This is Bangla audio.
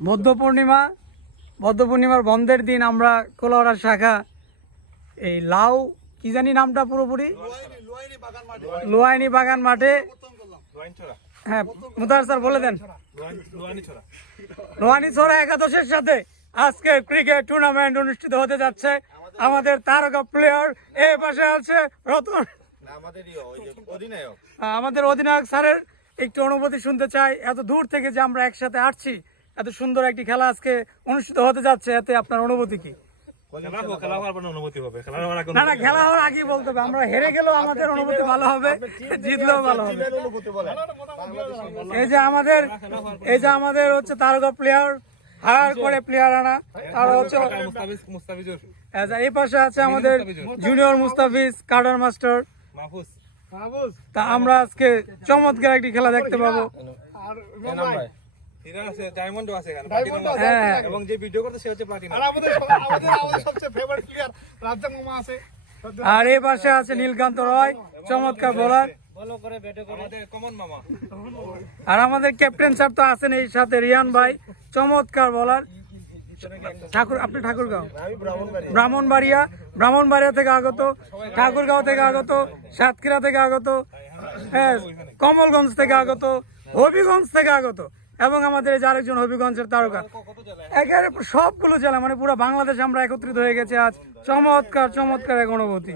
মধ্য পূর্ণিমা মধ্য পূর্ণিমার বন্ধের দিন আমরা কোলাউড়ার শাখা এই লাউ কি জানি নামটা পুরোপুরি? লোয়াইনি বাগান মাঠে। হ্যাঁ মুদার স্যার বলে দেন। লোহানি ছড়া একাদশের সাথে আজকে ক্রিকেট টুর্নামেন্ট অনুষ্ঠিত হতে যাচ্ছে। আমাদের তারকা প্লেয়ার এ পাশে আছে রতন। আমাদের ওই যে অধিনায়ক। আহ, আমাদের অধিনায়ক স্যারের একটু অনুভূতি শুনতে চাই। এত দূর থেকে যে আমরা একসাথে আসছি এত সুন্দর একটি খেলা আজকে অনুষ্ঠিত হতে যাচ্ছে এতে আপনার অনুভূতি কি? না না খেলা হওয়ার আগেই বলতে হবে। আমরা হেরে গেলেও আমাদের অনুভূতি ভালো হবে জিতলেও ভালো হবে। এই যে আমাদের এই যে আমাদের হচ্ছে তারকা প্লেয়ার হায়ার করে প্লেয়ার আনা হচ্ছে মুস্তাফিজ এই পাশে আছে আমাদের জুনিয়র মুস্তাফিজ কার্ডার মাস্টার। মাহফুজ। তা আমরা আজকে চমৎকার একটি খেলা দেখতে পাবো। আছে ডায়মন্ডও আছে এখানে Diamond platinum আছে। হ্যাঁ এবং যে ভিডিও করতে সে হচ্ছে প্লাটিনাম আমাদের আমাদের আমাদের সবচেয়ে ফেভারিট প্লেয়ার রাজ্জাক মামা আছে। আর এই পাশে আছে নীলকান্ত রয় চমৎকার বোলার আমাদের কমন মামা। আর আমাদের ক্যাপ্টেন স্যার তো আছেন এই সাথে রিয়ান ভাই চমৎকার বলার ঠাকুর আপনি ঠাকুরগাঁও? ব্রাহ্মণবাড়িয়া। ব্রাহ্মণবাড়িয়া থেকে আগত ঠাকুরগাঁও থেকে আগত সাতক্ষীরা থেকে আগত হ্যাঁ কমলগঞ্জ থেকে আগত হবিগঞ্জ থেকে আগত এবং আমাদের এই যে আরেকজন হবিগঞ্জের তারকা। একেবারে সবগুলো জেলা মানে পুরো বাংলাদেশ আমরা একত্রিত হয়ে গেছে আজ। চমৎকার চমৎকার এক অনুভূতি।